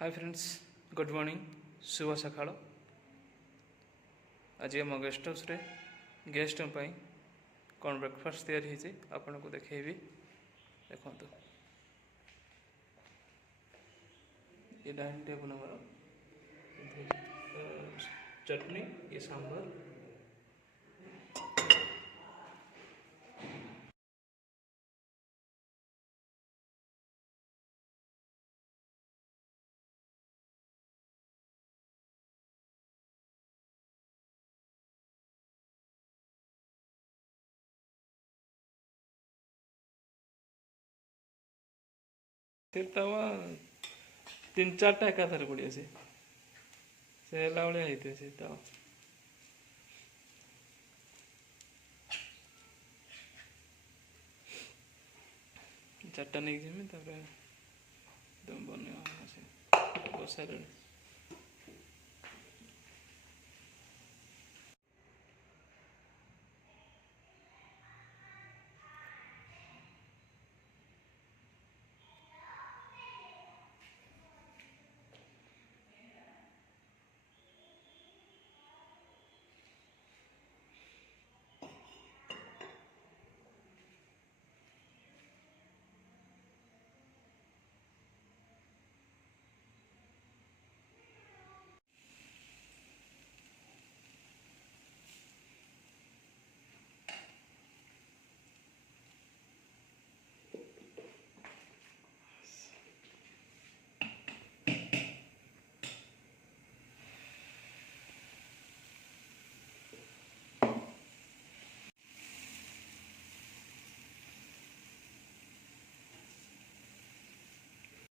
Hi friends, good morning, शुभ सकाळ। आज आम गेस्ट हाउस रे गेस्ट कौन ब्रेकफास्ट तैयारी आपन को देखेबी। देखो ये डाइनिंग टेबल हमारा चटनी, ये सांभर, फिर तवा 3-4टा एकाथर पड़े से भाया होते से तवा चार्टा नहीं जी तुम बन बस सारे